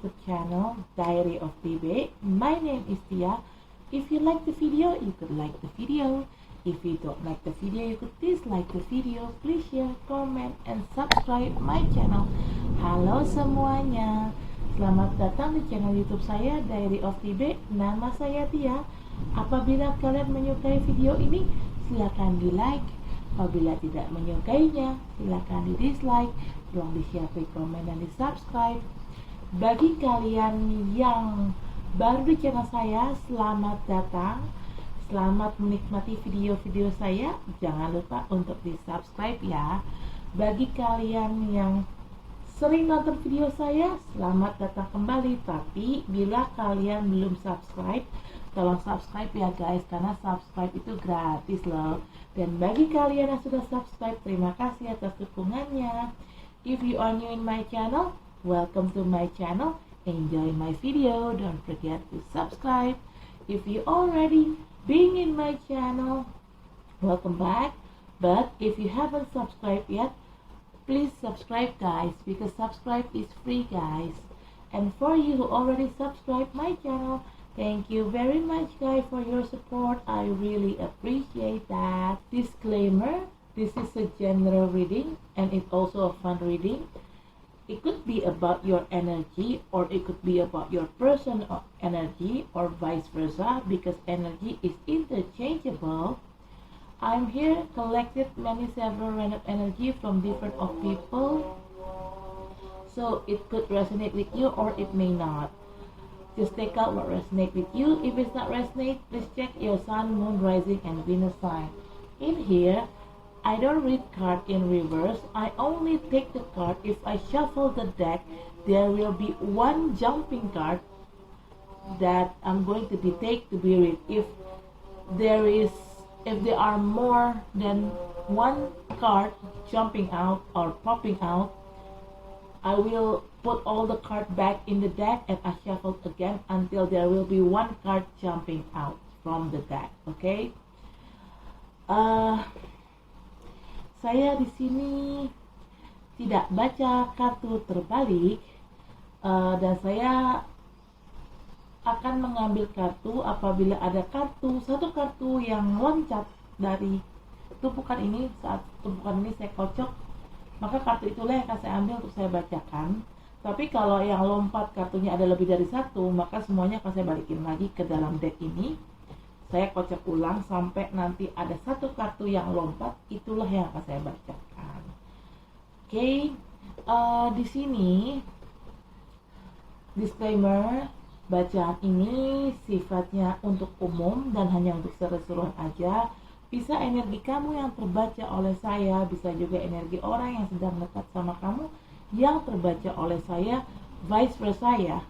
YouTube channel Diary of TB. My name is Tia. If you like the video, you could like the video. If you don't like the video, you could dislike the video. Please share, comment, and subscribe my channel. Halo semuanya, selamat datang di channel YouTube saya Diary of TB. Nama saya Tia. Apabila kalian menyukai video ini, silakan di like. Apabila tidak menyukainya, silakan di dislike. Tolong di-share, komen, dan di-subscribe. Bagi kalian yang baru di channel saya, selamat datang. Selamat menikmati video-video saya. Jangan lupa untuk di-subscribe ya. Bagi kalian yang sering nonton video saya, selamat datang kembali. Tapi bila kalian belum subscribe, tolong subscribe ya guys, karena subscribe itu gratis loh. Dan bagi kalian yang sudah subscribe, terima kasih atas dukungannya. If you are new in my channel, welcome to my channel. Enjoy my video. Don't forget to subscribe. If you already been in my channel, welcome back. But if you haven't subscribed yet, please subscribe guys, because subscribe is free guys. And for you who already subscribed my channel, thank you very much guys for your support. I really appreciate that. Disclaimer, this is a general reading and it's also a fun reading. It could be about your energy, or it could be about your person or energy, or vice versa, because energy is interchangeable. I'm here collected several random energy from different of people, so it could resonate with you or it may not. Just take out what resonates with you. If it's not resonate, please check your sun, moon, rising, and Venus sign. In here, I don't read card in reverse. I only take the card. If I shuffle the deck, there will be one jumping card that I'm going to take to be read. If there are more than one card jumping out or popping out, I will put all the card back in the deck and I shuffle again until there will be one card jumping out from the deck. Okay? Saya di sini tidak baca kartu terbalik, dan saya akan mengambil kartu apabila ada satu kartu yang loncat dari tumpukan ini. Saat tumpukan ini saya kocok, maka kartu itulah yang akan saya ambil untuk saya bacakan. Tapi kalau yang lompat kartunya ada lebih dari satu, maka semuanya akan saya balikin lagi ke dalam deck ini. Saya kocok ulang sampai nanti ada satu kartu yang lompat, itulah yang akan saya bacakan. Oke, di sini disclaimer, bacaan ini sifatnya untuk umum dan hanya untuk seru-seruan aja. Bisa energi kamu yang terbaca oleh saya, bisa juga energi orang yang sedang dekat sama kamu yang terbaca oleh saya, vice versa ya.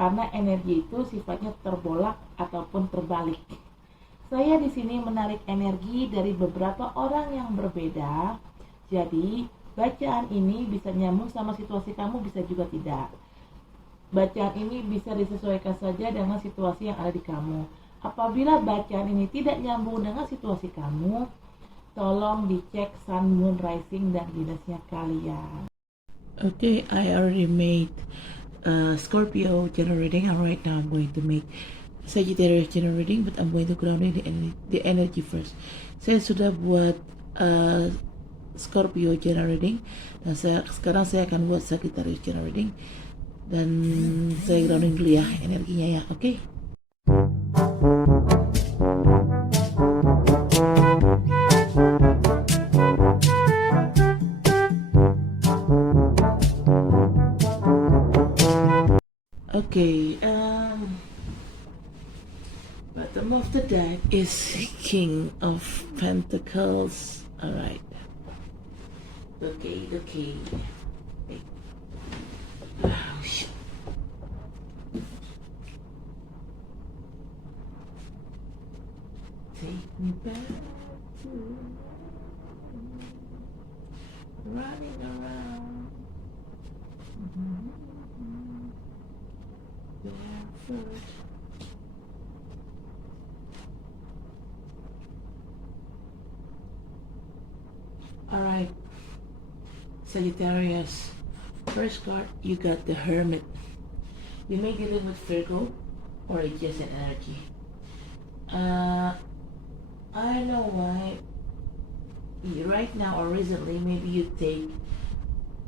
Karena energi itu sifatnya terbolak ataupun terbalik. Saya di sini menarik energi dari beberapa orang yang berbeda. Jadi, bacaan ini bisa nyambung sama situasi kamu, bisa juga tidak. Bacaan ini bisa disesuaikan saja dengan situasi yang ada di kamu. Apabila bacaan ini tidak nyambung dengan situasi kamu, tolong dicek sun, moon, rising, dan Venusnya kalian. Okay, I already made Scorpio general reading, and right now I'm going to make Sagittarius general reading, but I'm going to grounding the energy first. Saya sudah buat Scorpio general reading, dan sekarang saya akan buat Sagittarius general reading, dan saya grounding dulu ya energinya ya. Oke. Okay, bottom of the deck is King of Pentacles. Alright. Okay. Oh, shit. Take me back to running around. Barefoot. Alright, Sagittarius. First card, you got the Hermit. You may be dealing with Virgo or just an energy. I don't know why. Right now or recently, maybe you take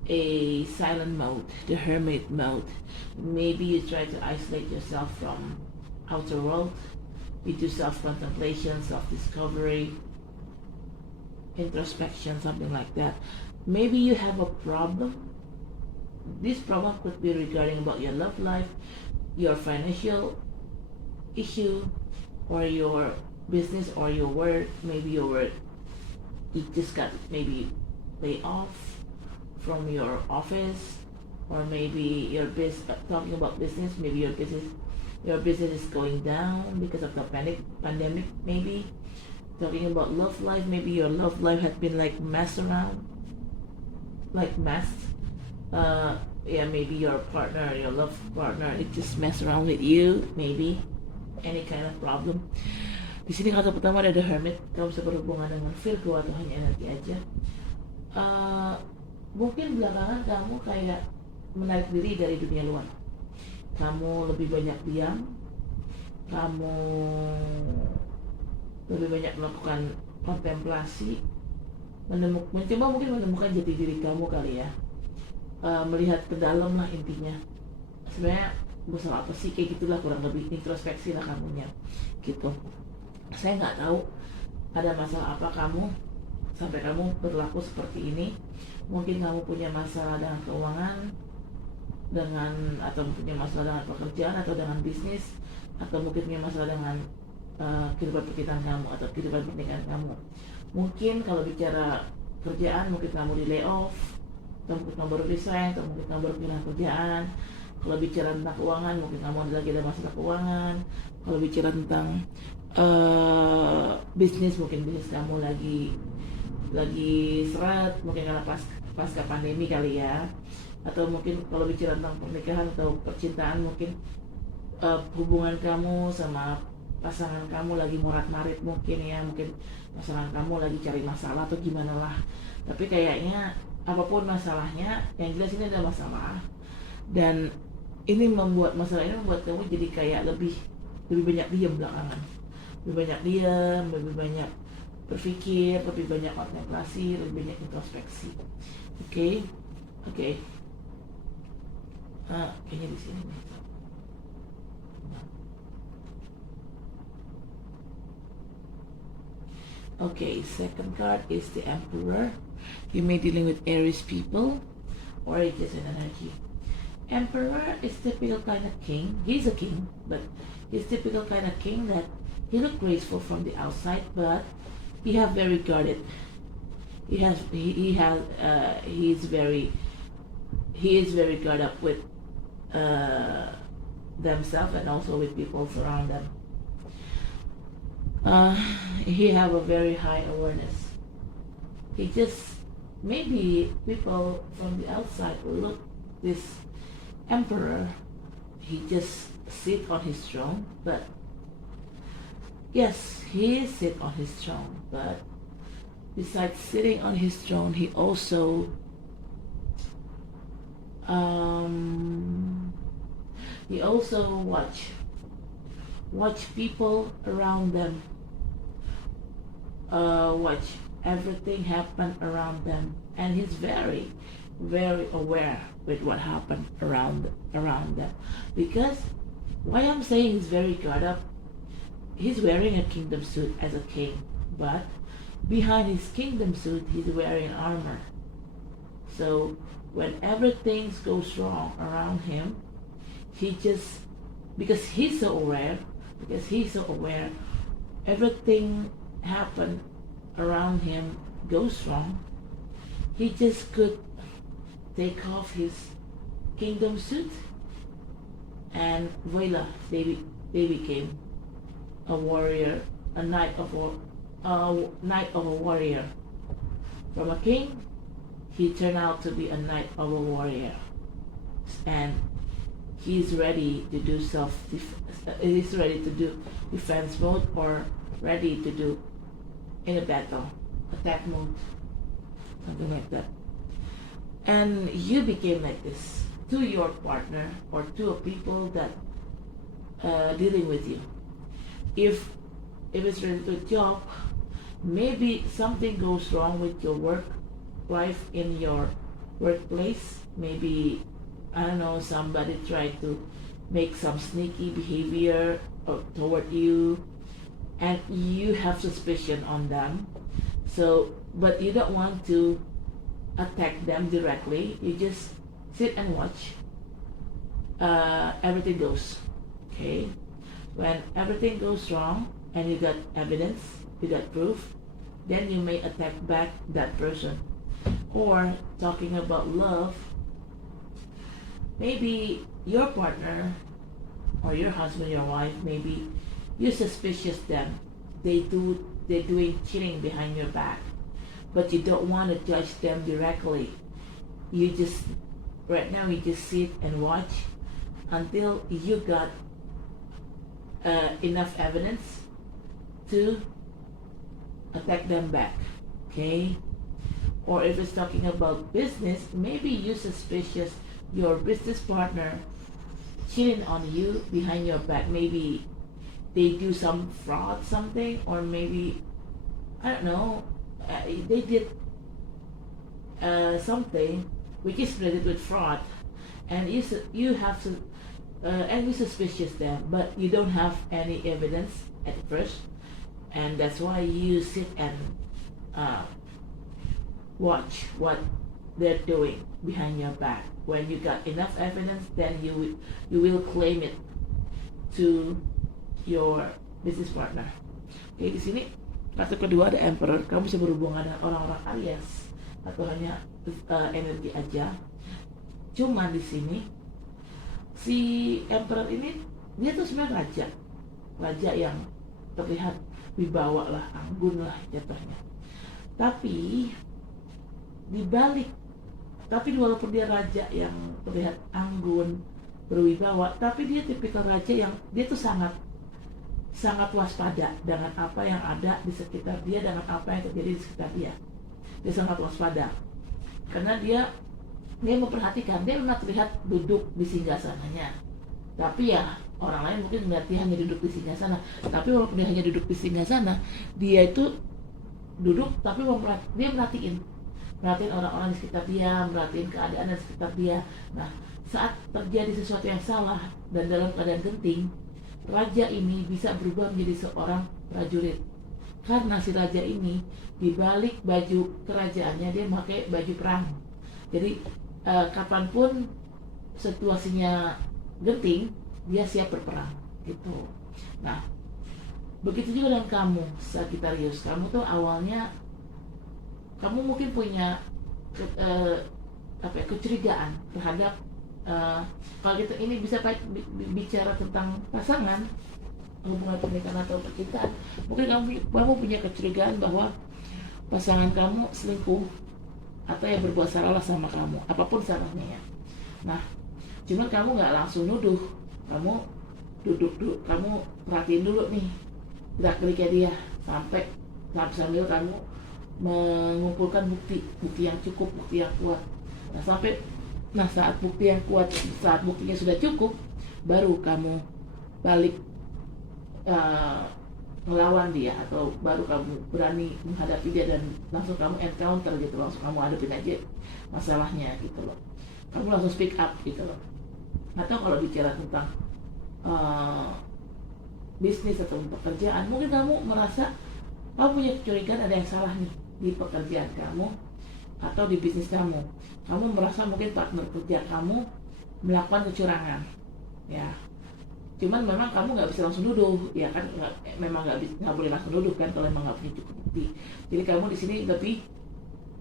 a silent mode, the hermit mode. Maybe you try to isolate yourself from outer world. You do self-contemplation, self-discovery, introspection, something like that. Maybe you have a problem. This problem could be regarding about your love life, your financial issue, or your business or your work. Maybe your work, you just got maybe laid off from your office, or maybe your business. Talking about business, maybe your business is going down because of the pandemic. Maybe talking about love life, maybe your love life has been like messed around, like messed. Yeah, maybe your partner, your love partner, it just mess around with you. Maybe any kind of problem. Di sini kata pertama ada the hermit. Kamu bisa berhubungan dengan Virgo atau hanya energi aja. Mungkin belakangan kamu kayak menarik diri dari dunia luar. Kamu lebih banyak diam. Kamu lebih banyak melakukan kontemplasi, mencoba mungkin menemukan jati diri kamu kali ya. Melihat ke dalam lah intinya. Sebenarnya gue salah apa sih, kayak gitulah, kurang lebih introspeksi lah kamunya gitu. Saya nggak tahu ada masalah apa kamu sampai kamu berlaku seperti ini. Mungkin kamu punya masalah dengan keuangan, atau punya masalah dengan pekerjaan atau dengan bisnis, atau mungkin punya masalah dengan kehidupan percintaan kamu atau kehidupan pernikahan kamu. Mungkin kalau bicara kerjaan, mungkin kamu di layoff, atau mungkin kamu baru resign, atau mungkin kamu baru pindah kerjaan. Kalau bicara tentang keuangan, mungkin kamu lagi ada masalah keuangan. Kalau bicara tentang bisnis, mungkin bisnis kamu lagi seret, mungkin karena pasca pandemi kali ya. Atau mungkin kalau bicara tentang pernikahan atau percintaan, mungkin hubungan kamu sama pasangan kamu lagi morat-marit mungkin ya. Mungkin pasangan kamu lagi cari masalah atau gimana lah. Tapi kayaknya apapun masalahnya, yang jelas ini ada masalah. Dan masalah ini membuat kamu jadi kayak lebih banyak diam belakangan. Lebih banyak diam, lebih banyak berpikir, lebih banyak kontemplasi, lebih banyak introspeksi. Oke. Kayaknya di sini nih. Okay, second card is the Emperor. You may be dealing with Aries people, or it is an energy. Emperor is typical kind of king. He's a king, but he's typical kind of king that he look graceful from the outside, but he is very guarded. He's very guarded up with themselves and also with people around them. He have a very high awareness. He just, maybe people from the outside will look this emperor, he just sit on his throne, but yes, he sit on his throne, but besides sitting on his throne, he also watch people around them, watch everything happen around them, and he's very aware with what happened around them. Because why I'm saying he's very guarded up, he's wearing a kingdom suit as a king, but behind his kingdom suit he's wearing armor. So when everything goes wrong around him, because he's so aware, everything happen around him goes wrong, he just could take off his kingdom suit, and voila, they became a warrior, a knight of a warrior. From a king, he turned out to be a knight of a warrior, and he's ready to do defense mode, or ready to do in a battle, attack mode, something like that. And you became like this. to your partner or to people that dealing with you. If it's related to job, maybe something goes wrong with your work life in your workplace. Maybe, I don't know, somebody tried to make some sneaky behavior toward you, and you have suspicion on them. So, but you don't want to attack them directly. You just sit and watch. Everything goes okay. When everything goes wrong and you got evidence, you got proof, then you may attack back that person. Or talking about love, maybe your partner or your husband, your wife, maybe you suspicious them. They're doing cheating behind your back, but you don't want to judge them directly. You just right now you just sit and watch until you got enough evidence to attack them back. Okay. Or if it's talking about business, maybe you suspicious your business partner cheating on you behind your back. Maybe they do some fraud something, or maybe I don't know, they did something which is related with fraud, and you have to and you suspicious them, but you don't have any evidence at first, and that's why you sit and watch what they're doing behind your back. When you got enough evidence, then you will claim it to your business partner. Oke, di sini kartu kedua ada Emperor. Kamu bisa berhubungan dengan orang-orang Aries atau hanya energi aja. Cuman di sini si Emperor ini dia tuh sebenarnya raja yang terlihat wibawa lah, anggun lah jatuhnya. Tapi walaupun dia raja yang terlihat anggun, berwibawa, tapi dia tipikal raja yang dia tuh sangat waspada dengan apa yang ada di sekitar dia, dengan apa yang terjadi di sekitar dia. Dia sangat waspada karena dia memperhatikan. Dia memang terlihat duduk di singgasananya, tapi ya orang lain mungkin melihat dia hanya duduk di singgasana. Tapi walaupun dia hanya duduk di singgasana, dia itu duduk tapi dia merhatiin orang-orang di sekitar dia, merhatiin keadaan di sekitar dia. Nah, saat terjadi sesuatu yang salah dan dalam keadaan genting, raja ini bisa berubah menjadi seorang prajurit. Karena si raja ini di balik baju kerajaannya dia pakai baju perang. Jadi kapanpun situasinya genting, dia siap berperang gitu. Nah, begitu juga dengan kamu, Sagittarius. Kamu tuh awalnya kamu mungkin punya kecurigaan terhadap kalau gitu ini bisa bicara tentang pasangan, hubungan pernikahan atau percintaan. Mungkin kamu punya kecurigaan bahwa pasangan kamu selingkuh atau yang berbuat salah sama kamu, apapun salahnya ya. Nah, cuman kamu nggak langsung nuduh. Kamu duduk dulu, kamu perhatiin dulu nih gerak-geriknya dia sambil kamu mengumpulkan bukti yang cukup, bukti yang kuat. Saat bukti yang kuat, saat buktinya sudah cukup, baru kamu balik melawan dia, atau baru kamu berani menghadapi dia dan langsung kamu encounter gitu, langsung kamu hadapin aja masalahnya gitu loh. Kamu langsung speak up gitu loh. Atau kalau bicara tentang bisnis atau pekerjaan, mungkin kamu merasa kamu punya kecurigaan ada yang salah nih di pekerjaan kamu atau di bisnis kamu. Kamu merasa mungkin partner kerja kamu melakukan kecurangan, ya. Cuman memang kamu nggak bisa langsung nuduh, ya kan? Memang nggak boleh langsung nuduh kan kalau memang nggak punya cukup bukti. Jadi kamu di sini lebih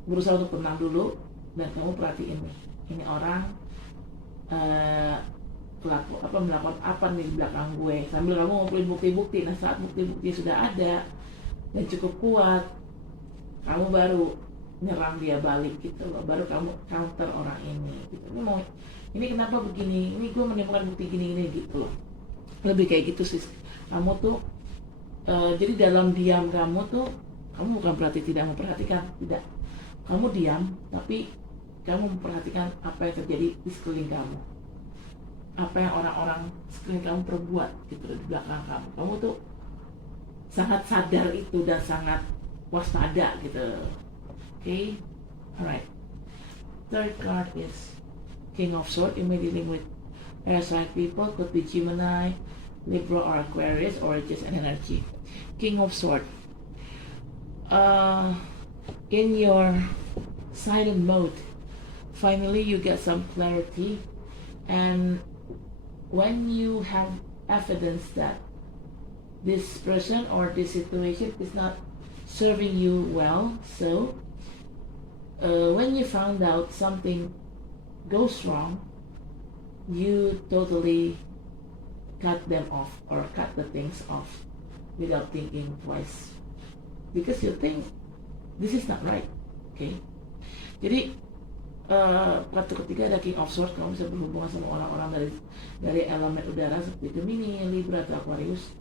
berusaha untuk tenang dulu dan kamu perhatiin nih, ini orang melakukan apa nih di belakang gue, sambil kamu ngumpulin bukti-bukti. Nah, saat bukti-bukti sudah ada dan cukup kuat, kamu baru nyerang dia balik gitu loh, baru kamu counter orang ini gitu. Ini kenapa begini, ini gue menemukan bukti gini gitu loh. Lebih kayak gitu sih kamu tuh. Jadi dalam diam kamu tuh, kamu bukan berarti tidak memperhatikan, tidak. Kamu diam tapi kamu memperhatikan apa yang terjadi di sekeliling kamu, apa yang orang-orang sekeliling kamu perbuat gitu di belakang kamu. Kamu tuh sangat sadar itu dan sangat waspada gitu. Okay, alright. Third card is King of Swords. You may dealing with air sign people, could be Gemini, Libra, or Aquarius, or just an energy. King of Swords. In your silent mode, finally you get some clarity, and when you have evidence that this person or this situation is not serving you well, so when you found out something goes wrong, you totally cut them off or cut the things off without thinking twice, because you think this is not right. Okay, jadi kartu ketiga ada King of Swords. Kamu bisa berhubungan sama orang-orang dari elemen udara seperti Gemini, Libra, atau Aquarius.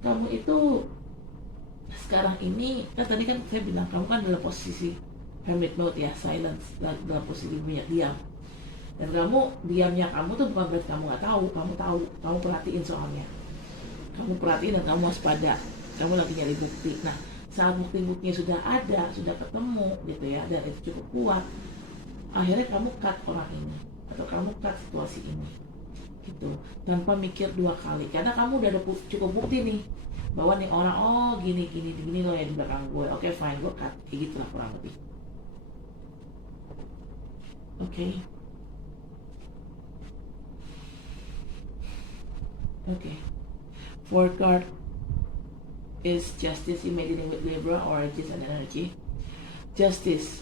Kamu itu sekarang ini, kan tadi kan saya bilang kamu kan dalam posisi hermit mode ya, silence, dalam posisi banyak diam. Dan diamnya kamu tuh bukan berarti kamu nggak tahu, kamu perhatiin soalnya. Kamu perhatiin dan kamu waspada, kamu lagi nyari bukti. Nah, saat bukti-buktinya sudah ada, sudah ketemu gitu ya, dan itu cukup kuat, akhirnya kamu cut orang ini atau kamu cut situasi ini gitu, tanpa mikir dua kali, karena kamu udah ada cukup bukti nih bahwa nih orang gini loh yang di belakang gue. Oke, fine, gue cut, kayak gitu lah kurang lebih. Okay. Fourth card is Justice. You may dealing with Libra or just an energy. Justice.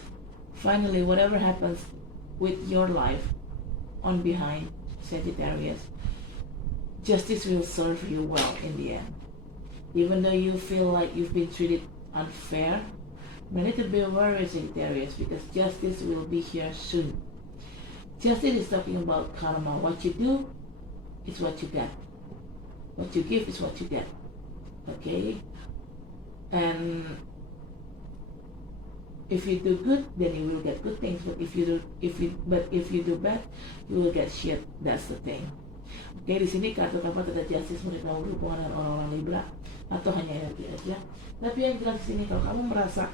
Finally, whatever happens with your life on behind Sagittarius, justice will serve you well in the end. Even though you feel like you've been treated unfair, you need to be aware of Sagittarius, because justice will be here soon. Justice is talking about karma. What you do is what you get. What you give is what you get. Okay? And if you do good, then you will get good things. But if you do bad, you will get shit. That's the thing. Oke, di sini kartu keempat ada Justice, mereka berhubungan dengan orang-orang Libra atau hanya energi aja. Tapi yang jelas di sini, kalau kamu merasa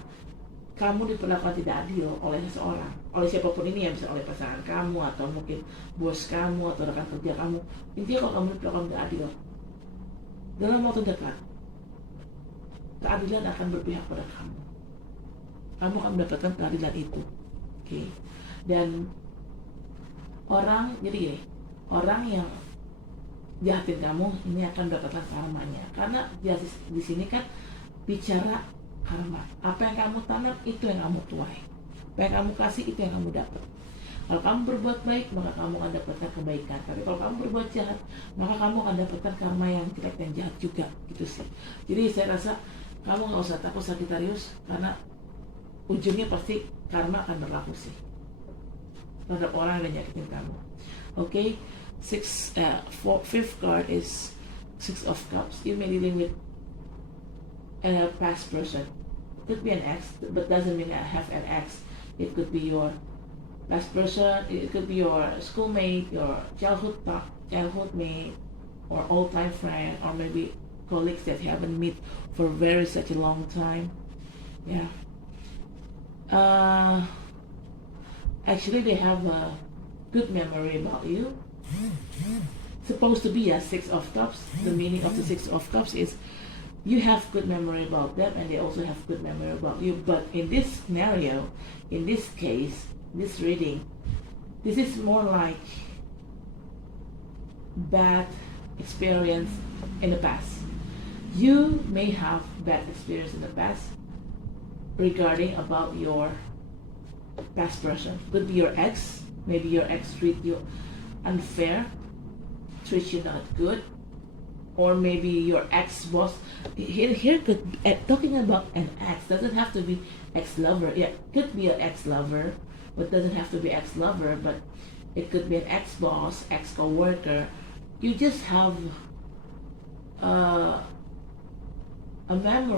kamu diperlakukan tidak adil oleh seseorang, oleh siapapun ini ya, bisa oleh pasangan kamu atau mungkin bos kamu atau rekan kerja kamu. Intinya kalau kamu diperlakukan tidak adil, dalam waktu dekat keadilan akan berpihak pada kamu. Kamu akan mendapatkan keadilan itu. Oke. Dan orang yang jahatin kamu ini akan mendapatkan karmanya, karena di sini kan bicara karma. Apa yang kamu tanam itu yang kamu tuai, apa yang kamu kasih itu yang kamu dapat. Kalau kamu berbuat baik, maka kamu akan dapatkan kebaikan. Tapi kalau kamu berbuat jahat, maka kamu akan dapatkan karma yang jelek dan jahat juga, gitu sih. Jadi saya rasa kamu nggak usah takut Sagittarius, karena ujungnya pasti karma akan berlaku sih terhadap orang yang nyakitin kamu. Okay, fifth card is Six of Cups. You may dealing with a past person. It could be an ex, but doesn't mean I have an ex. It could be your past person. It could be your schoolmate, your childhood mate, or old-time friend, or maybe colleagues that you haven't met for such a long time. Yeah. Actually, they have a good memory about you. Supposed to be a Six of Cups. The meaning of the Six of Cups is you have good memory about them, and they also have good memory about you. But in this scenario, in this case, this reading, this is more like bad experience in the past. You may have bad experience in the past regarding about your past person. Could be your ex. Maybe your ex treat you unfair, treat you not good, or maybe your ex-boss. Here could talking about an ex, doesn't have to be ex-lover. Yeah, could be an ex-lover, but doesn't have to be ex-lover. But it could be an ex-boss, ex-coworker. You just have a bad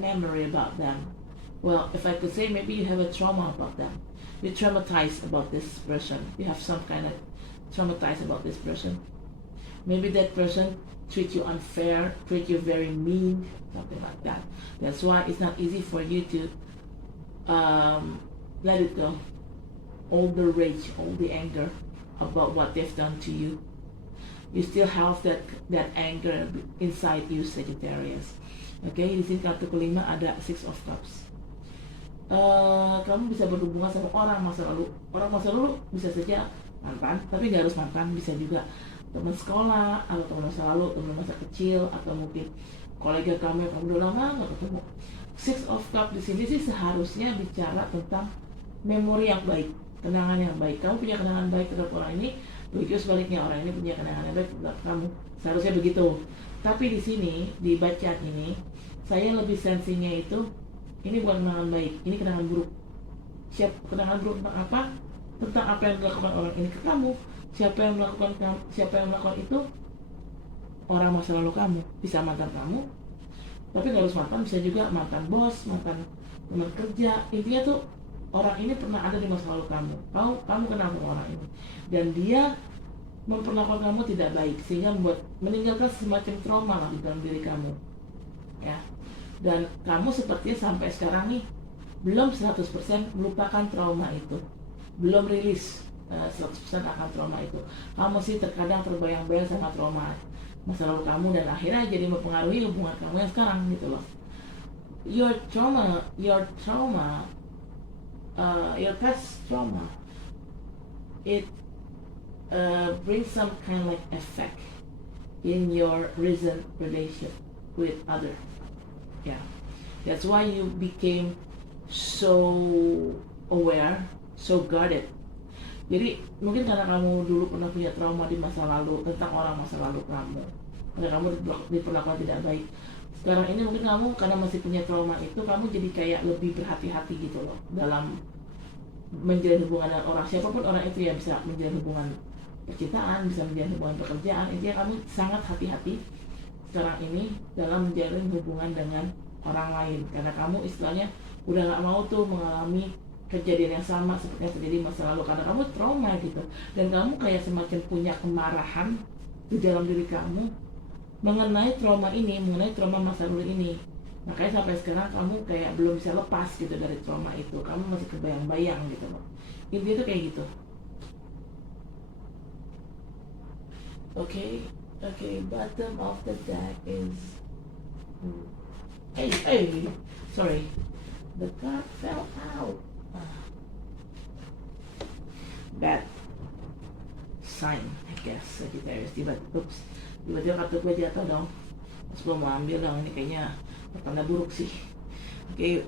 memory about them, Well, if I could say, maybe you have a trauma about them. You're traumatized about this person. You have some kind of traumatized about this person. Maybe that person treat you unfair, treat you very mean, something like that. That's why it's not easy for you to let it go. All the rage, all the anger about what they've done to you. You still have that anger inside you, Sagittarius. Okay, di sini kartu kelima ada Six of Cups. Kamu bisa berhubungan sama orang masa lalu. Orang masa lalu bisa saja mantan, tapi nggak harus mantan, bisa juga teman sekolah atau teman masa lalu, teman masa kecil, atau mungkin kolega kamu yang kamu udah lama nggak ketemu. Six of Cups di sini sih seharusnya bicara tentang memori yang baik, kenangan yang baik. Kamu punya kenangan baik terhadap orang ini, begitu sebaliknya orang ini punya kenangan yang baik terhadap kamu. Seharusnya begitu. Tapi di sini di bacaan ini saya lebih sensinya itu ini bukan kenangan baik, ini kenangan buruk. Kenangan buruk tentang apa? Tentang apa yang dilakukan orang ini ke kamu. Siapa yang melakukan itu? Orang masa lalu kamu. Bisa mantan kamu, tapi nggak harus mantan, bisa juga mantan bos, mantan teman kerja. Intinya tuh orang ini pernah ada di masa lalu kamu. Kamu kenal sama orang ini, dan dia memperlakukan kamu tidak baik sehingga meninggalkan semacam trauma lah di dalam diri kamu. Ya. Dan kamu sepertinya sampai sekarang nih belum 100% melupakan trauma itu, belum rilis 100% akan trauma itu. Kamu sih terkadang terbayang-bayang sama trauma masa lalu kamu, dan akhirnya jadi mempengaruhi hubungan kamu yang sekarang gitu loh. Your past trauma, it brings some kind of like effect in your recent relation with other. Yeah, that's why you became so aware, so guarded. Jadi mungkin karena kamu dulu pernah punya trauma di masa lalu tentang orang masa lalu kamu, karena kamu diperlakukan tidak baik. Sekarang ini mungkin kamu karena masih punya trauma itu, kamu jadi kayak lebih berhati-hati gitu loh dalam menjalin hubungan dengan orang, siapapun orang itu ya. Bisa menjalin hubungan percintaan, bisa menjalin hubungan pekerjaan. Intinya kamu sangat hati-hati sekarang ini dalam menjalin hubungan dengan orang lain, karena kamu istilahnya udah gak mau tuh mengalami kejadian yang sama seperti yang terjadi masa lalu, karena kamu trauma gitu. Dan kamu kayak semacam punya kemarahan di dalam diri kamu mengenai trauma ini, mengenai trauma masa lalu ini. Makanya sampai sekarang kamu kayak belum bisa lepas gitu dari trauma itu. Kamu masih kebayang-bayang gitu loh. Intinya tuh kayak gitu. Okay, bottom of the deck is sorry, the card fell out. Bad sign, I guess, Sagittarius. Tiba-tiba kartu gue jatuh dong. Terus gue mau ambil dong, ini kayaknya pertanda buruk sih. Okay,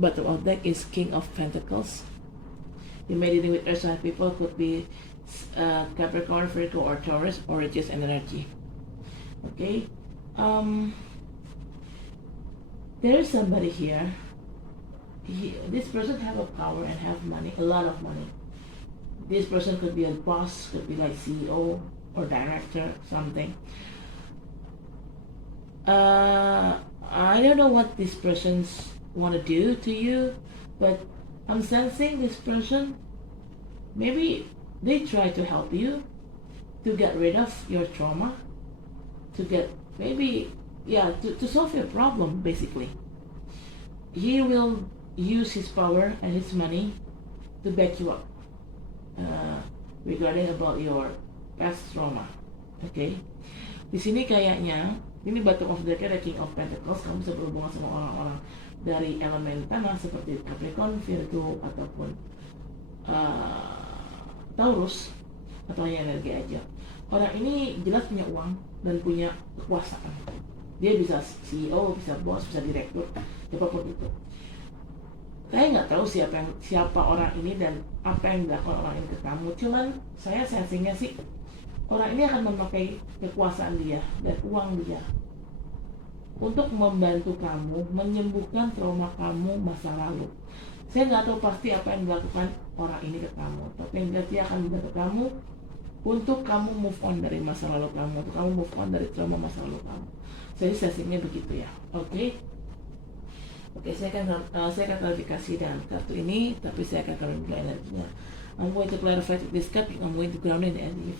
bottom of deck is King of Pentacles. You may dealing with earth sign people, could be Capricorn, Virgo, or Taurus, or just an energy. Okay, there is somebody here. This person have a power and have money, a lot of money. This person could be a boss, could be like CEO or director, something. I don't know what these persons want to do to you, but I'm sensing this person, maybe they try to help you to get rid of your trauma, to get to solve your problem. Basically, he will use his power and his money to back you up regarding about your past trauma. Okay, di sini kayaknya ini bottom of the deck ada King of Pentacles. Kamu bisa berhubungan sama orang-orang dari elemen tanah seperti Capricorn, Virgo, ataupun Taurus, atau hanya energi aja. Orang ini jelas punya uang dan punya kekuasaan. Dia bisa CEO, bisa bos, bisa direktur, siapapun itu. Saya nggak tahu siapa orang ini dan apa yang dilakukan orang ini ke kamu. Cuman saya sensingnya sih orang ini akan memakai kekuasaan dia dan uang dia untuk membantu kamu menyembuhkan trauma kamu masa lalu. Saya nggak tahu pasti apa yang dilakukan orang ini ke kamu, tapi yang jelas dia akan membantu kamu untuk kamu move on dari masa lalu kamu, untuk kamu move on dari trauma masa lalu kamu. Jadi sensingnya begitu ya. Oke. Oke, saya akan klarifikasi dengan kartu ini, tapi saya akan klarifikasi energinya. I'm going to clarify this card. I'm going to ground in the energy,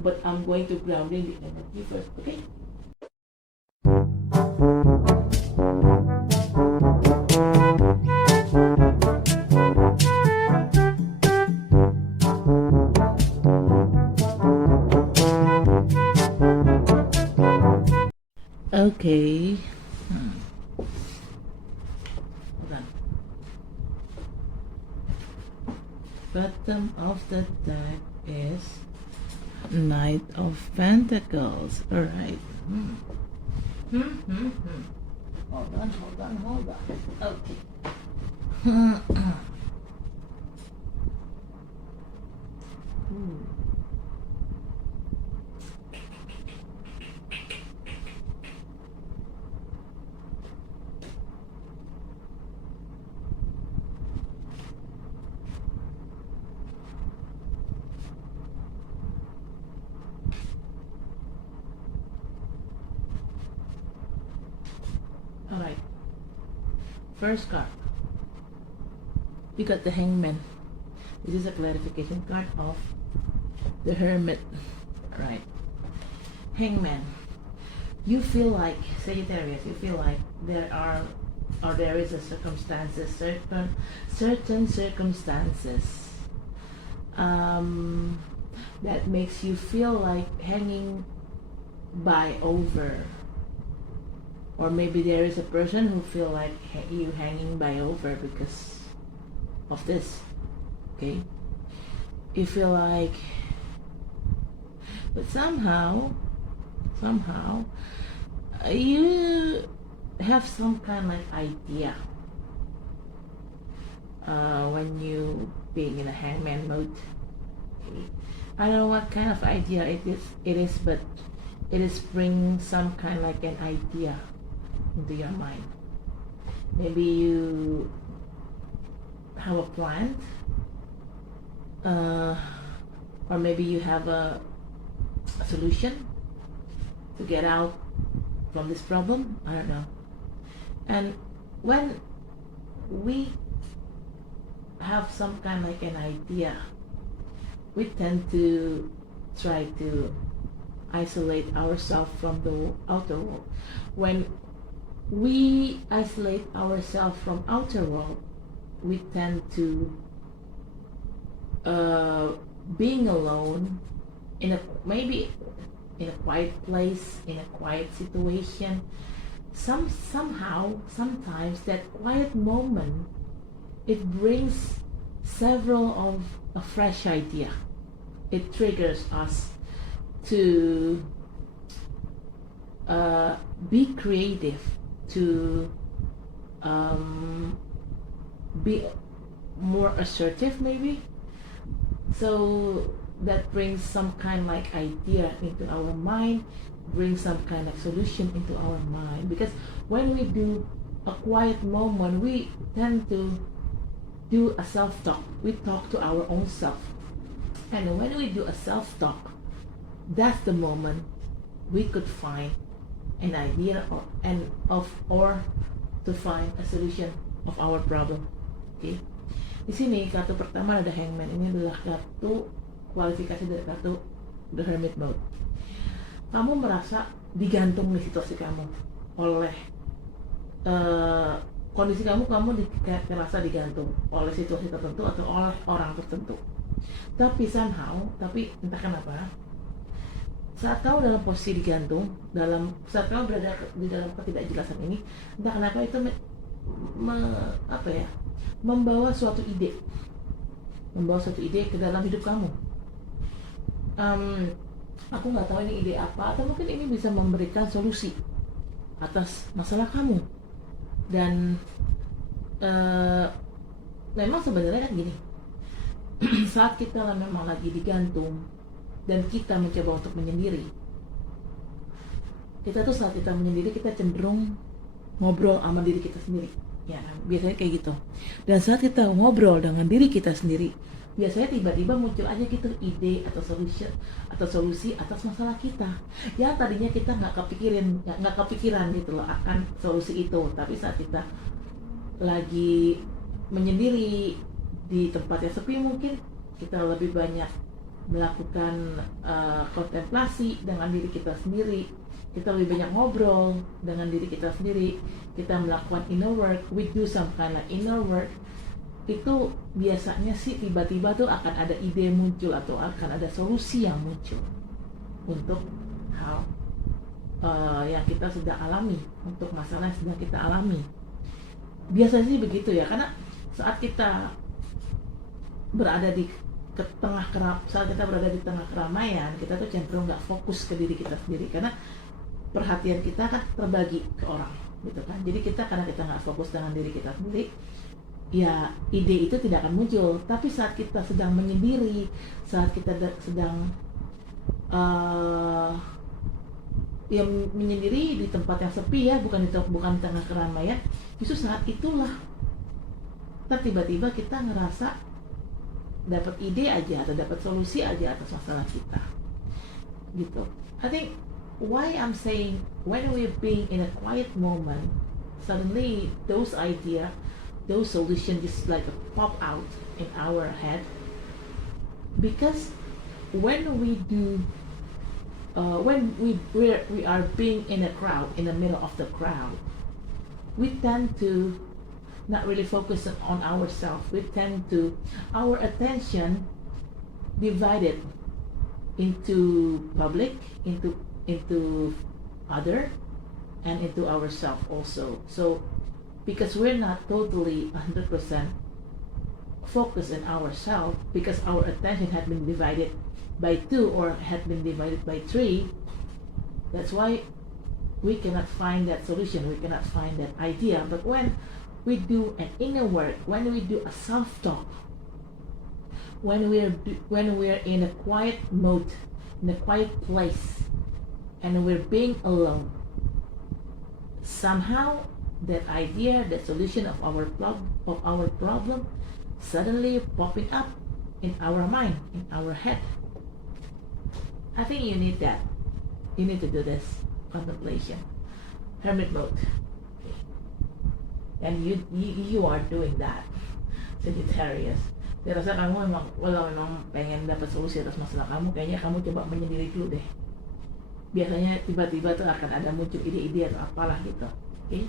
but I'm going to ground in the energy first. Okay. Okay. Hold on. Bottom of the deck is Knight of Pentacles. All right. Hold on. Okay. Alright. First card. We got the Hangman. This is a clarification card of the Hermit. Right. Hangman. You feel like, Sagittarius, you feel like there is a circumstances, certain circumstances that makes you feel like hanging by over. Or maybe there is a person who feel like you hanging by over because of this. Okay, you feel like, but somehow you have some kind of like idea when you being in a hangman mode. Okay. I don't know what kind of idea it is, but it is bringing some kind of like an idea into your mind. Maybe you have a plan, or maybe you have a solution to get out from this problem. I don't know. And when we have some kind of like an idea, we tend to try to isolate ourselves from the outer world. When we isolate ourselves from outer world, we tend to being alone maybe in a quiet place, in a quiet situation. Sometimes that quiet moment, it brings several of a fresh idea. It triggers us to be creative, to be more assertive maybe. So that brings some kind of like idea into our mind, brings some kind of solution into our mind. Because when we do a quiet moment, we tend to do a self-talk. We talk to our own self. And when we do a self-talk, that's the moment we could find an idea or to find a solution of our problem. Okay. Di sini kartu pertama ada Hangman. Ini adalah kartu kualifikasi dari kartu The Hermit Mode. Kamu merasa digantung di situasi kamu oleh kondisi kamu merasa digantung oleh situasi tertentu atau oleh orang tertentu. Tapi entah kenapa, saat kamu dalam posisi digantung, saat kamu berada di dalam ketidakjelasan ini, entah kenapa itu membawa suatu ide ke dalam hidup kamu. Aku nggak tahu ini ide apa, atau mungkin ini bisa memberikan solusi atas masalah kamu. Dan memang sebenarnya kan gini, saat kita memang lagi digantung dan kita mencoba untuk menyendiri, kita cenderung ngobrol sama diri kita sendiri. Ya, biasanya kayak gitu. Dan saat kita ngobrol dengan diri kita sendiri, biasanya tiba-tiba muncul aja gitu ide atau solusi atas masalah kita. Ya tadinya kita nggak kepikiran gitu loh akan solusi itu. Tapi saat kita lagi menyendiri di tempat yang sepi, mungkin kita lebih banyak melakukan kontemplasi dengan diri kita sendiri. Kita lebih banyak ngobrol dengan diri kita sendiri. Kita melakukan inner work. We do some kind of inner work. Itu biasanya sih tiba-tiba tuh akan ada ide muncul atau akan ada solusi yang muncul untuk hal yang kita sedang alami, untuk masalah yang sedang kita alami. Biasanya sih begitu ya, karena saat kita berada di saat kita berada di tengah keramaian, kita tuh cenderung nggak fokus ke diri kita sendiri, karena perhatian kita kan terbagi ke orang, gitu kan. Jadi karena kita nggak fokus dengan diri kita sendiri, ya ide itu tidak akan muncul. Tapi saat kita sedang menyendiri, saat kita sedang yang menyendiri di tempat yang sepi ya, bukan tengah keramaian, justru saat itulah tiba-tiba kita ngerasa dapat ide aja atau dapat solusi aja atas masalah kita, gitu. I think why I'm saying when we're being in a quiet moment, suddenly those ideas, those solutions just like pop out in our head, because when we do when we are being in a crowd, in the middle of the crowd, we tend to not really focus on ourselves. We tend to, our attention divided into public, into other, and into ourselves also. So because we're not totally 100% focused on ourselves, because our attention had been divided by 2 or had been divided by 3, that's why we cannot find that solution, we cannot find that idea. But when we do an inner work, when we do a self-talk, when we're in a quiet mode, in a quiet place, and we're being alone, somehow that idea, that solution of our problem suddenly popping up in our mind, in our head. I think you need that. You need to do this contemplation, hermit mode. And you are doing that, Sagittarius. Saya rasa kamu memang pengen dapat solusi atas masalah kamu, kayaknya kamu coba menyendiri dulu deh. Biasanya tiba-tiba tuh akan ada muncul ide-ide atau apalah gitu. Okay?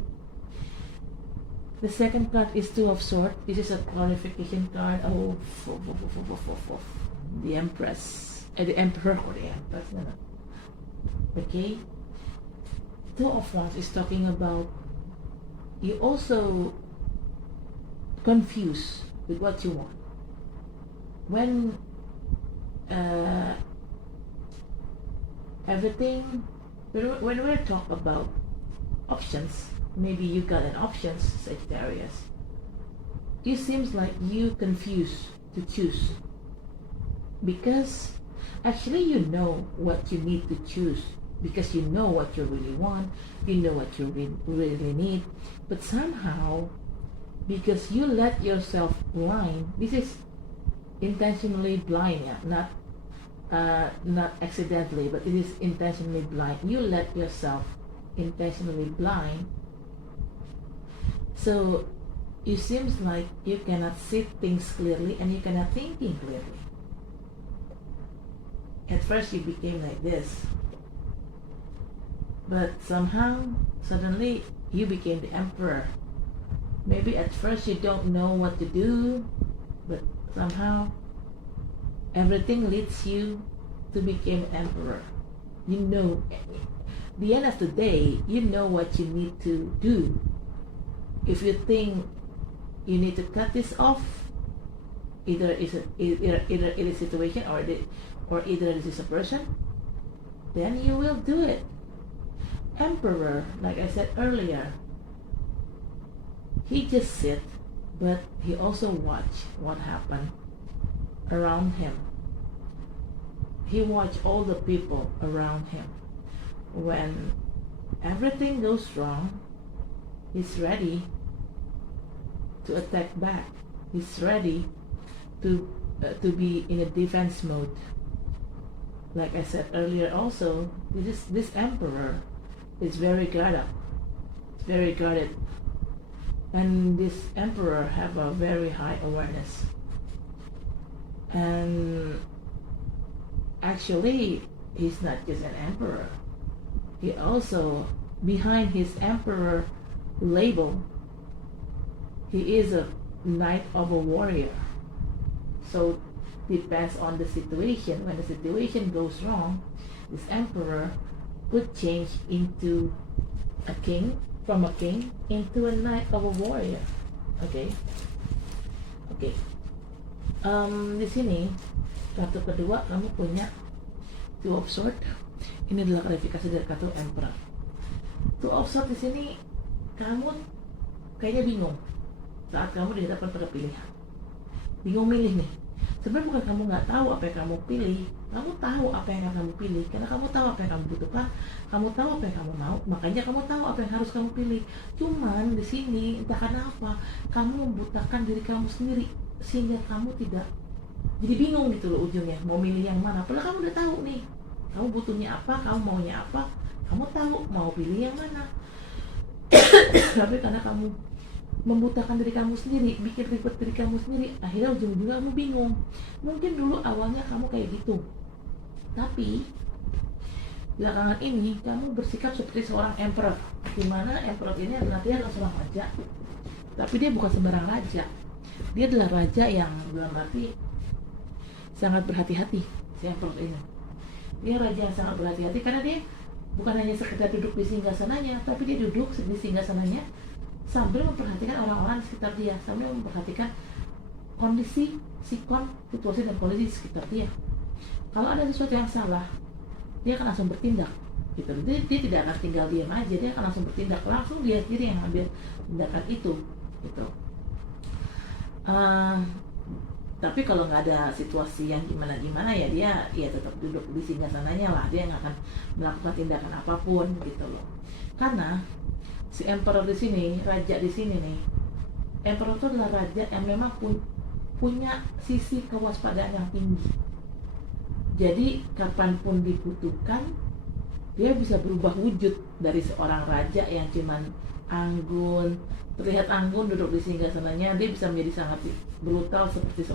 The second card is Two of Swords. This is a clarification card. Oh, the Empress. The Emperor or the Empress. No. Okay? Two of Wands is talking about you also confused with what you want. When when we talk about options, maybe you got an option, Sagittarius. It seems like you confused to choose, because actually you know what you need to choose, because you know what you really want, you know what you really need, but somehow, because you let yourself blind, this is intentionally blind, yeah, not accidentally, but it is intentionally blind. You let yourself intentionally blind, so it seems like you cannot see things clearly and you cannot thinking clearly. At first you became like this, but somehow suddenly you became the Emperor. Maybe at first you don't know what to do, but somehow everything leads you to become Emperor. You know, the end of the day, you know what you need to do. If you think you need to cut this off, either it is a situation or either this is a person, then you will do it. Emperor, like I said earlier, he just sit, but he also watch what happened around him. He watch all the people around him. When everything goes wrong, he's ready to attack back. He's ready to be in a defense mode. Like I said earlier also, this Emperor is very guarded. It's very guarded. And this emperor have a very high awareness. And actually, he's not just an emperor. He also, behind his emperor label, he is a knight of a warrior. So depends on the situation. When the situation goes wrong, this emperor could change into a king, from a king into a knight of a warrior. Oke. Di sini kartu kedua kamu punya Two of Swords. Ini adalah klarifikasi dari kartu Emperor. Two of Swords di sini kamu kayaknya bingung saat kamu dihadapkan pada pilihan. Bingung milih nih. Sebenarnya bukan kamu nggak tahu apa yang kamu pilih, kamu tahu apa yang akan kamu pilih karena kamu tahu apa yang kamu butuhkan, kamu tahu apa yang kamu mau, makanya kamu tahu apa yang harus kamu pilih. Cuman di sini entah kenapa kamu membutakan diri kamu sendiri sehingga kamu tidak jadi bingung gitu loh ujungnya mau milih yang mana. Padahal kamu udah tahu nih, kamu butuhnya apa, kamu maunya apa, kamu tahu mau pilih yang mana. Tapi karena kamu membutakan diri kamu sendiri, bikin ribet diri kamu sendiri, akhirnya ujung-ujungnya kamu bingung. Mungkin dulu awalnya kamu kayak gitu, tapi belakangan ini kamu bersikap seperti seorang emperor, dimana emperor ini adalah dia adalah seorang raja, tapi dia bukan sembarang raja. Dia adalah raja yang dalam arti sangat berhati-hati. Si emperor ini, dia raja yang sangat berhati-hati karena dia bukan hanya sekedar duduk di singgasananya, tapi dia duduk di singgasananya sambil memperhatikan orang-orang di sekitar dia, sambil memperhatikan kondisi, sikon, situasi dan kondisi di sekitar dia. Kalau ada sesuatu yang salah, dia akan langsung bertindak. Gitu. Dia tidak akan tinggal diam aja, dia akan langsung bertindak, langsung dia sendiri yang ambil tindakan itu. Gitu. Tapi kalau nggak ada situasi yang gimana-gimana ya dia tetap duduk di singgasananya lah, dia nggak akan melakukan tindakan apapun gitu loh. Karena si emperor di sini, raja di sini nih, emperor itu adalah raja yang memang punya sisi kewaspadaan yang tinggi. Jadi kapanpun dibutuhkan, dia bisa berubah wujud dari seorang raja yang cuman anggun, terlihat anggun duduk di singgasananya, dia bisa menjadi sangat brutal seperti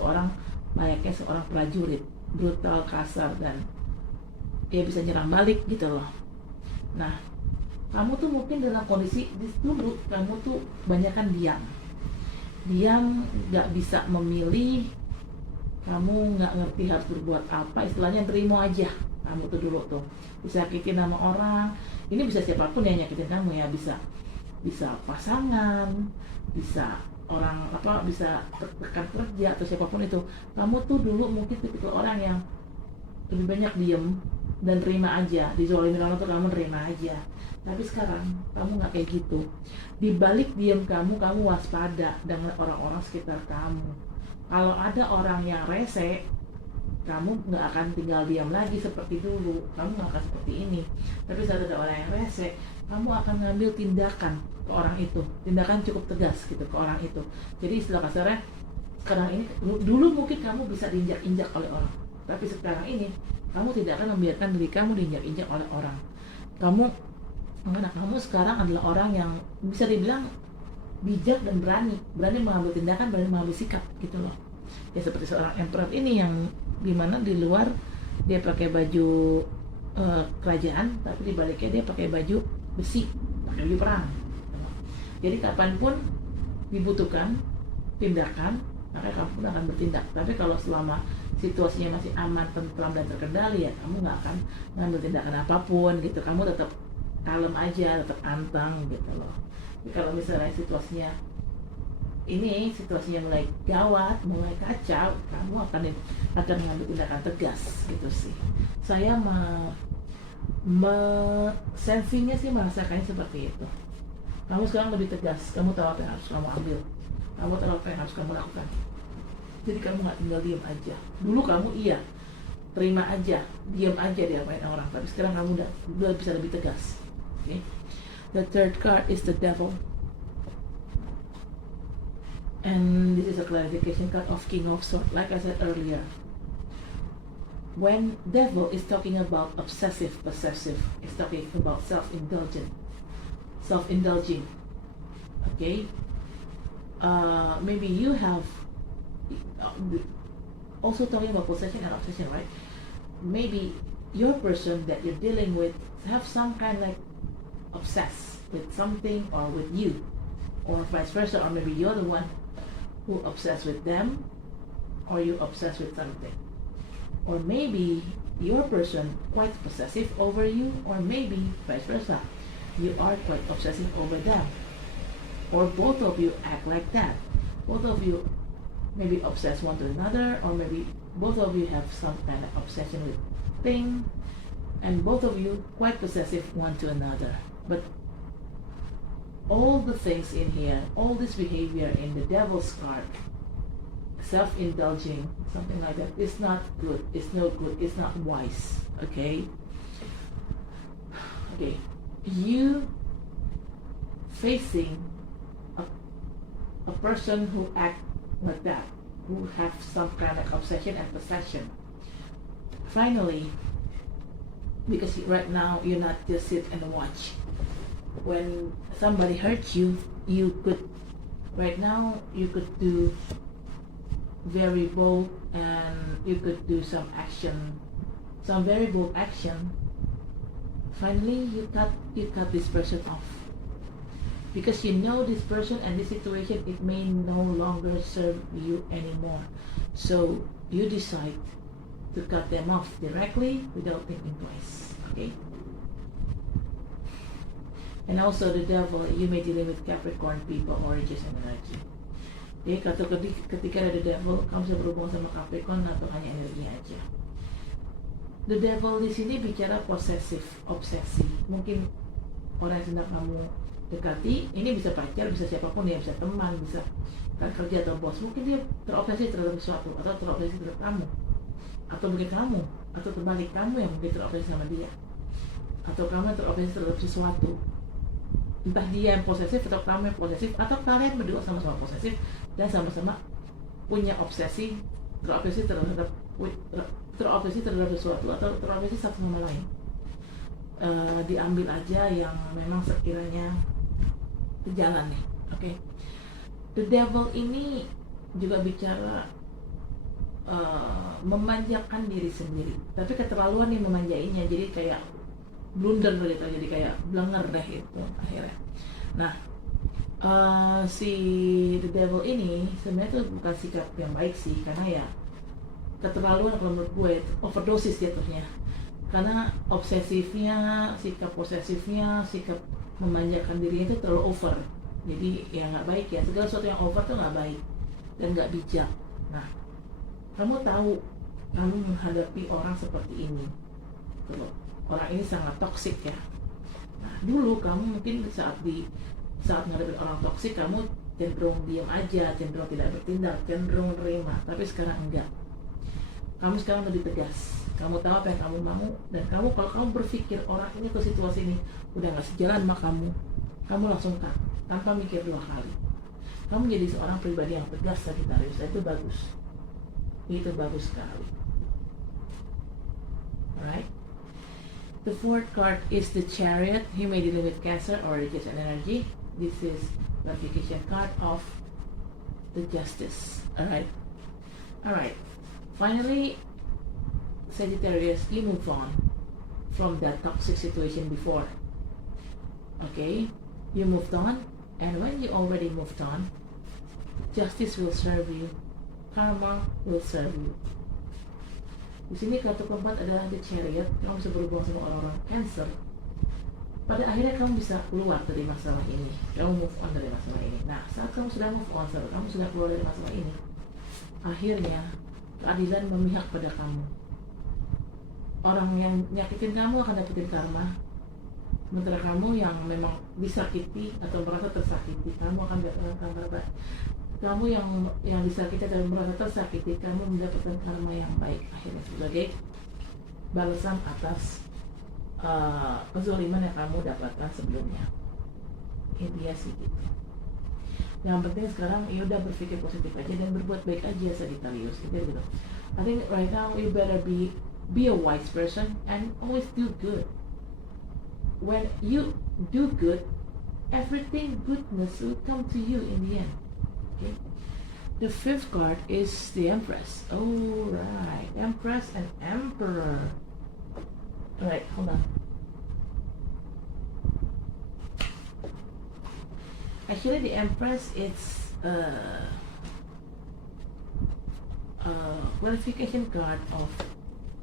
layaknya seorang prajurit, brutal, kasar, dan dia bisa nyerang balik gitu loh. Nah, kamu tuh mungkin dalam kondisi dulu kamu tuh banyakkan diam, nggak bisa memilih, kamu nggak ngerti harus berbuat apa, istilahnya terima aja. Kamu tuh dulu tuh disakitin sama orang, ini bisa siapapun yang nyakitin kamu ya, bisa pasangan, bisa orang bisa rekan kerja atau siapapun itu. Kamu tuh dulu mungkin tipikal orang yang lebih banyak diem dan terima aja, dizolimin orang tuh kamu terima aja. Tapi sekarang kamu nggak kayak gitu. Di balik diam kamu waspada dengan orang-orang sekitar kamu. Kalau ada orang yang rese, kamu nggak akan tinggal diam lagi seperti dulu. Kamu nggak akan seperti ini. Tapi saat ada orang yang rese, kamu akan ngambil tindakan ke orang itu. Tindakan cukup tegas gitu ke orang itu. Jadi istilah kasarnya, sekarang ini, dulu mungkin kamu bisa diinjak-injak oleh orang. Tapi sekarang ini, kamu tidak akan membiarkan diri kamu diinjak-injak oleh orang. Karena kamu sekarang adalah orang yang bisa dibilang bijak dan berani mengambil tindakan, berani mengambil sikap gitu loh. Ya seperti seorang emperor ini yang dimana di luar dia pakai baju kerajaan, tapi di baliknya dia pakai baju besi, pakai baju perang. Jadi kapanpun dibutuhkan tindakan, maka kamu pun akan bertindak. Tapi kalau selama situasinya masih aman, tentram dan terkendali, ya kamu nggak akan ngambil tindakan apapun gitu. Kamu tetap kalem aja, tetap antang gitu loh. Tapi kalau misalnya situasinya mulai gawat, mulai kacau, kamu akan mengambil tindakan tegas gitu sih. Saya sensinya sih merasakannya seperti itu. Kamu sekarang lebih tegas, kamu tahu apa yang harus kamu ambil, kamu tahu apa yang harus kamu lakukan. Jadi kamu nggak tinggal diam aja. Dulu kamu terima aja, diam aja diapain orang, tapi sekarang kamu udah bisa lebih tegas. Okay. The third card is the devil, and this is a clarification card of King of Swords. Like I said earlier, when devil is talking about obsessive possessive, it's talking about self-indulging. Okay, maybe you have also talking about possession and obsession, right? Maybe your person that you're dealing with have some kind like obsessed with something or with you, or vice versa, or maybe you're the one who obsessed with them, or you obsessed with something, or maybe your person quite possessive over you, or maybe vice versa, you are quite obsessive over them, or both of you act like that. Both of you maybe obsessed one to another, or maybe both of you have some kind of obsession with thing, and both of you quite possessive one to another. But all the things in here, all this behavior in the devil's card, self-indulging, something like that, is not good, it's no good, it's not wise. Okay, you facing a person who act like that, who have some kind of obsession and possession. Finally, because right now you're not just sit and watch. When somebody hurts you, you could, right now you could do very bold, and you could do some action, some very bold action. Finally, you cut this person off, because you know this person and this situation, it may no longer serve you anymore. So you decide to cut them off directly without thinking twice. Okay. And also the devil, you may deal with Capricorn people, Origins and energy. Okay, ketika ada the devil, kamu bisa berhubungan sama Capricorn atau hanya energinya aja. The devil di sini bicara posesif, obsesi. Mungkin orang yang sedang kamu dekati, ini bisa pacar, bisa siapapun ya, bisa teman, bisa kerja atau bos. Mungkin dia terobsesi terhadap sesuatu, atau terobsesi terhadap kamu, atau mungkin kamu, atau terbalik, kamu yang mungkin terobsesi sama dia, atau kamu yang terobsesi terhadap sesuatu. Entah dia yang posesif atau kamu yang posesif, atau kalian berdua sama-sama posesif dan sama-sama punya obsesi, terobsesi terhadap sesuatu, atau terobsesi satu sama lain. Diambil aja yang memang sekiranya sejalan nih. Okay. The devil ini juga bicara memanjakan diri sendiri, tapi keterlaluan nih memanjainya, jadi kayak blunder gitu, jadi kayak blenger deh itu akhirnya. Nah, si the devil ini sebenarnya itu bukan sikap yang baik sih, karena ya keterlaluan kalau menurut gue, overdosis jatuhnya, karena obsesifnya, sikap posesifnya, sikap memanjakan dirinya itu terlalu over. Jadi ya nggak baik ya, segala sesuatu yang over tuh nggak baik dan nggak bijak. Nah, kamu tahu kamu menghadapi orang seperti ini, tuh, orang ini sangat toksik ya. Nah, dulu kamu mungkin saat menghadapi orang toksik, kamu cenderung diam aja, cenderung tidak bertindak, cenderung nerima. Tapi sekarang enggak. Kamu sekarang lebih tegas. Kamu tahu apa yang kamu mau, dan kamu, kalau kamu berpikir orang ini atau situasi ini udah nggak sejalan sama kamu langsung cut tanpa mikir dua kali. Kamu jadi seorang pribadi yang tegas, Sagittarius. Itu bagus. Itu bagus sekali. Alright. The fourth card is the Chariot. You may deal with Cancer or Origins and energy. This is clarification card of the Justice. Alright. Finally, Sagittarius, you move on from that toxic situation before. Okay, you moved on, and when you already moved on, justice will serve you, karma will serve you. Di sini kartu keempat adalah the Chariot. Kamu bisa berhubungan sama orang-orang Cancer. Pada akhirnya kamu bisa keluar dari masalah ini. Kamu move on dari masalah ini. Nah, saat kamu sudah move on, saat kamu sudah keluar dari masalah ini, akhirnya keadilan memihak pada kamu. Orang yang nyakitin kamu akan dapetin karma, sementara kamu yang memang disakiti atau merasa tersakiti, kamu akan mendapatkan karma. Kamu yang disakiti atau merasa tersakiti, kamu mendapatkan karma yang baik akhirnya sebagai balasan atas kezaliman yang kamu dapatkan sebelumnya. Intinya sih gitu. Yang penting sekarang ya udah berpikir positif aja dan berbuat baik aja, Sagittarius. Gitu. I think right now you better be a wise person and always do good. When you do good, everything goodness will come to you in the end. Okay. The fifth card is the Empress. Oh, right. Empress and Emperor. Alright, hold on. Actually, the Empress is qualification card of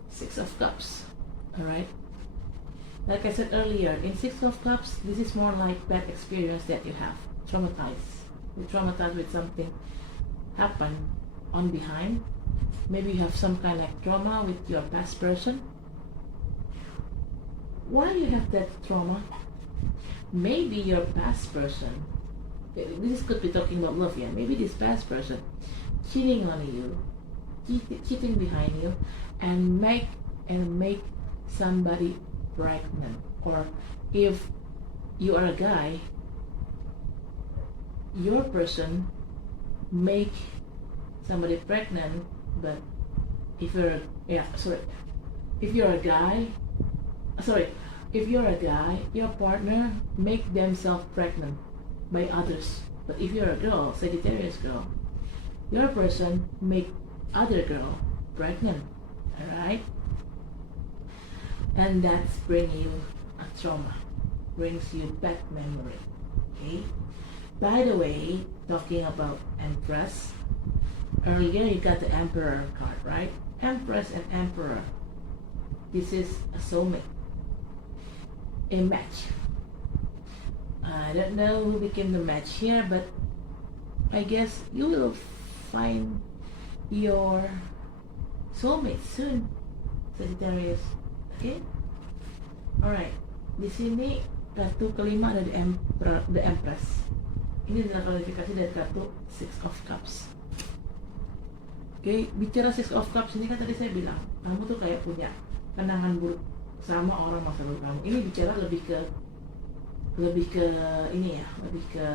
Six of Cups. Alright. Like I said earlier, in Six of Cups, this is more like bad experience that you have. Traumatized. You're traumatized with something happened on behind. Maybe you have some kind of like trauma with your past person. Why you have that trauma? Maybe your past person, this could be talking about love, yeah. Maybe this past person cheating on you, cheating behind you, and make somebody pregnant. Or if you are a guy, your person make somebody pregnant, but if you're a guy, your partner make themselves pregnant by others. But if you're a girl, Sagittarius girl, your person make other girl pregnant. Alright? And that's bring you a trauma, brings you bad memory. Okay? By the way, talking about Empress, earlier you got the Emperor card, right? Empress and Emperor. This is a soulmate, a match. I don't know who became the match here, but I guess you will find your soulmate soon, Sagittarius. Okay? Alright. Di sini kartu kelima ada the Empress. Ini adalah kualifikasi dari kartu Six of Cups. Oke, bicara Six of Cups ini kan tadi saya bilang, kamu tuh kayak punya kenangan buruk sama orang masa lalu kamu. Ini bicara lebih ke ini ya, lebih ke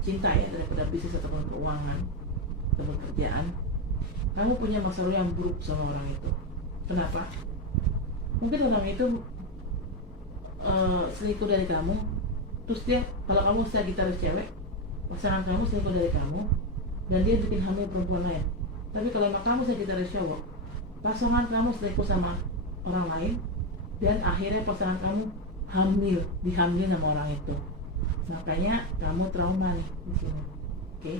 cinta ya, daripada bisnis ataupun keuangan ataupun kerjaan. Kamu punya masa lalu yang buruk sama orang itu. Kenapa? Mungkin orang itu selingkuh dari kamu, terus dia, kalau kamu Sagittarius cewek, pasangan kamu selingkuh dari kamu, dan dia bikin hamil perempuan lain. Tapi kalau emang kamu Sagittarius cowok, pasangan kamu selingkuh sama orang lain, dan akhirnya pasangan kamu dihamil sama orang itu. Makanya kamu trauma nih di sini. Oke.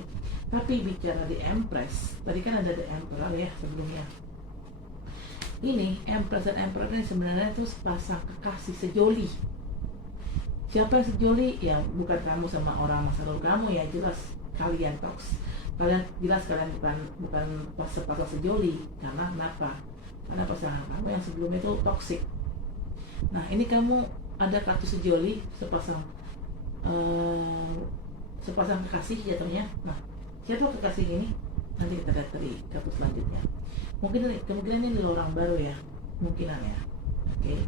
Tapi bicara di Empress, tadi kan ada the Emperor ya sebelumnya. Ini Empress dan Emperor ini sebenarnya itu sepasang kekasih sejoli. Siapa yang sejoli? Ya bukan kamu sama orang masa lalu kamu, ya jelas kalian kalian bukan sepasang sejoli. Karena kenapa? Karena pasangan kamu yang sebelumnya itu toksik. Nah ini kamu ada kartu sejoli, sepasang kekasih jatuhnya. Nah siapa kekasih ini? Nanti kita lihat dari kartu selanjutnya. Kemungkinan ini orang baru ya, kemungkinan ya. Oke.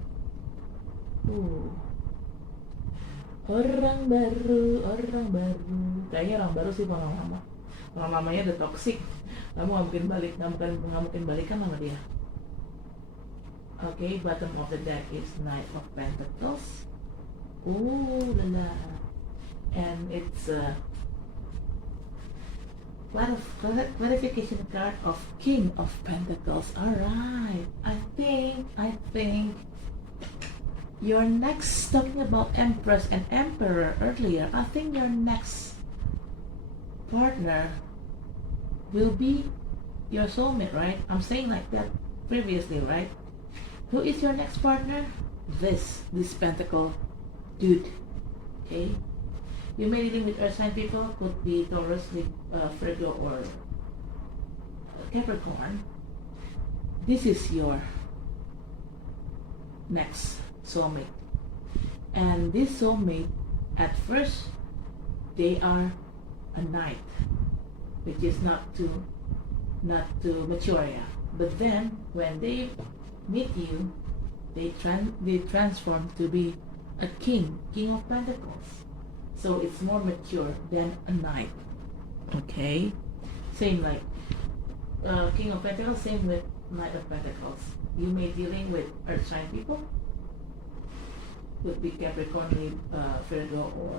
Orang baru. Kayaknya orang baru sih lama-lama. Orang lamanya udah toxic. Kamu nggak mungkin balikan sama dia. Oke, bottom of the deck is Knight of Pentacles. Lala. And it's clarification card of King of Pentacles. Alright. I think your next, talking about Empress and Emperor earlier, I think your next partner will be your soulmate, right? I'm saying like that previously, right? Who is your next partner? This Pentacle dude. Okay? You may dealing with earth sign people, could be Taurus, Virgo, or Capricorn. This is your next soulmate. And this soulmate, at first, they are a knight, which is not too mature, yeah. But then, when they meet you, they transform to be a king of Pentacles. So it's more mature than a knight. Okay, same like King of Pentacles, same with Knight of Pentacles. You may dealing with earth sign people, could be Capricorn, Virgo, or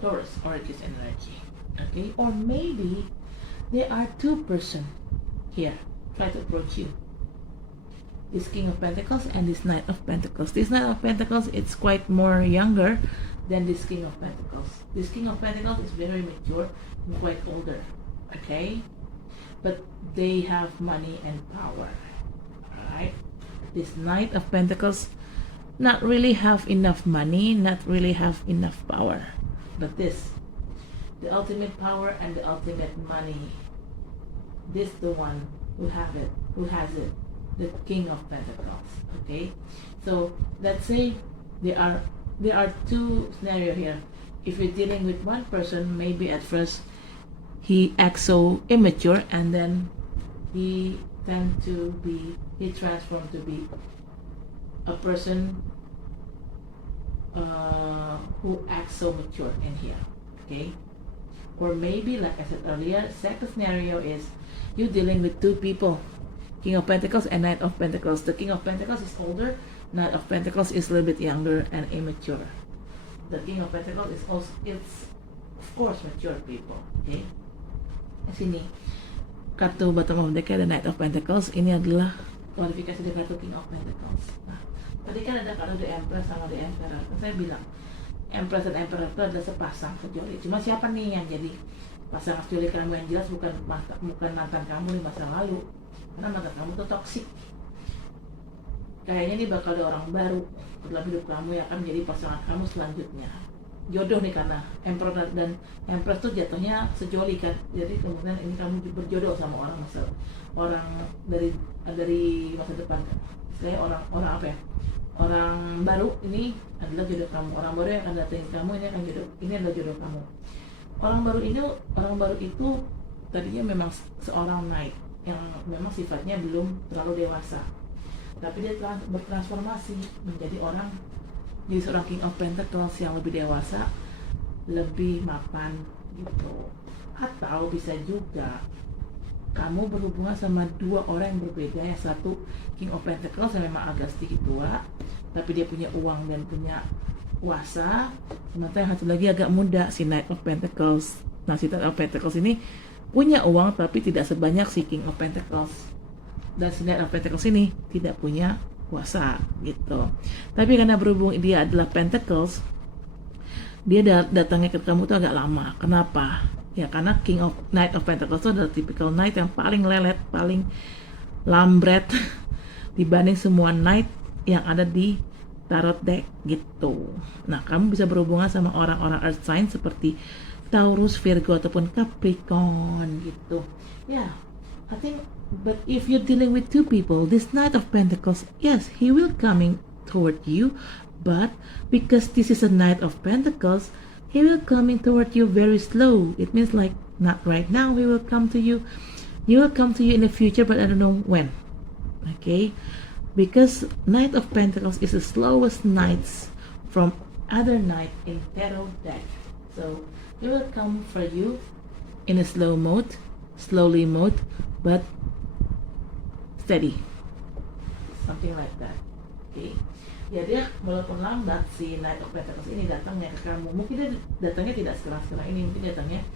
Taurus or this energy. Okay, or maybe there are two person here try to approach you. This King of Pentacles and this Knight of Pentacles. This Knight of Pentacles, it's quite more younger than this King of Pentacles. This King of Pentacles is very mature and quite older. Okay, but they have money and power. Alright, this Knight of Pentacles not really have enough money, not really have enough power, but this, the ultimate power and the ultimate money, this the one who have it, who has it, the King of Pentacles. Okay, so let's say there are two scenarios here. If you're dealing with one person, maybe at first he acts so immature, and then he transformed to be a person who acts so mature in here. Okay, or maybe like I said earlier, second scenario is you dealing with two people, King of Pentacles and Knight of Pentacles. The King of Pentacles is older, Knight of Pentacles is a little bit younger and immature. The King of Pentacles is also, it's of course mature people. Okay, sini kartu bottom of deck ada Knight of Pentacles. Ini adalah kualifikasi dari kartu King of Pentacles. Nah, tadi kan ada kartu The Empress sama The Emperor. Saya bilang Empress dan Emperor itu adalah sepasang sejoli. Cuma siapa nih yang jadi pasangan sejoli kamu yang jelas bukan mantan kamu di masa lalu, karena mantan kamu tuh toksik. Kayaknya ini bakal ada orang baru dalam hidup kamu yang akan menjadi pasangan kamu selanjutnya. Jodoh nih, karena Emperor dan Empress tuh jatuhnya sejoli kan. Jadi kemungkinan ini kamu berjodoh sama orang dari masa depan. Saya orang apa ya? Orang baru ini adalah jodoh kamu. Orang baru yang akan datangin kamu ini adalah jodoh kamu. Orang baru itu tadinya memang seorang knight yang memang sifatnya belum terlalu dewasa. Tapi dia telah bertransformasi menjadi seorang King of Pentacles yang lebih dewasa, lebih mapan gitu. Atau bisa juga kamu berhubungan sama dua orang yang berbeda. Yang satu King of Pentacles yang memang agak sedikit tua, tapi dia punya uang dan punya kuasa. Sementara yang satu lagi agak muda, si Knight of Pentacles. Nah, si Knight of Pentacles ini punya uang tapi tidak sebanyak si King of Pentacles. Dan si Knight of Pentacles ini tidak punya kuasa gitu. Tapi karena berhubung dia adalah Pentacles, dia datangnya ke kamu tuh agak lama. Kenapa? Ya karena Knight of Pentacles itu adalah typical knight yang paling lelet, paling lambret dibanding semua knight yang ada di tarot deck gitu. Nah, kamu bisa berhubungan sama orang-orang earth sign seperti Taurus, Virgo ataupun Capricorn gitu. Ya, I think. But if you're dealing with two people, this Knight of Pentacles, yes, he will coming toward you, but because this is a Knight of Pentacles, he will coming toward you very slow. It means like not right now. He will come to you. He will come to you in the future, but I don't know when. Okay, because Knight of Pentacles is the slowest knights from other knight in tarot deck. So he will come for you in a slowly mode, but steady, something like that. Okay, ya dia walaupun lambat, si Knight of Pentacles ini datangnya ke kamu. Mungkin dia datangnya tidak sekarang ini, mungkin datangnya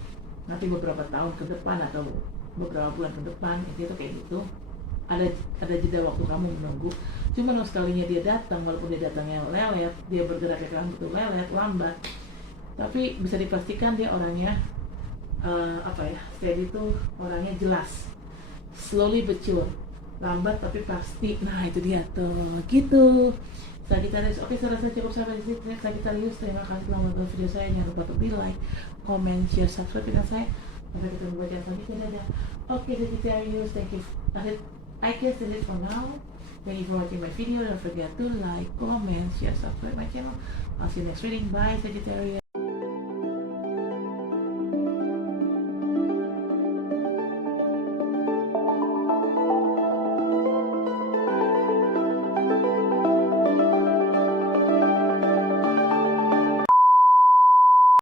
nanti beberapa tahun ke depan atau beberapa bulan ke depan. Itu kayak gitu. Ada jeda waktu kamu menunggu. Cuma sekalinya dia datang, walaupun dia datangnya lelet, dia bergerak ke kamu itu lelet, lambat, tapi bisa dipastikan dia orangnya steady itu orangnya jelas, slowly but sure. Lambat tapi pasti. Nah, itu dia tuh gitu. Sagittarius. Oke, saya rasa cukup sampai di sini. Sagittarius, terima kasih telah menonton video saya. Jangan lupa untuk di like, comment, share, subscribe dengan saya. Sampai ketemu di video selanjutnya. Dadah. Oke, Sagittarius, thank you. I guess that's it for now. Thank you for watching my video. Don't forget to like, comment, share, subscribe my channel. I'll see you next reading. Bye, Sagittarius.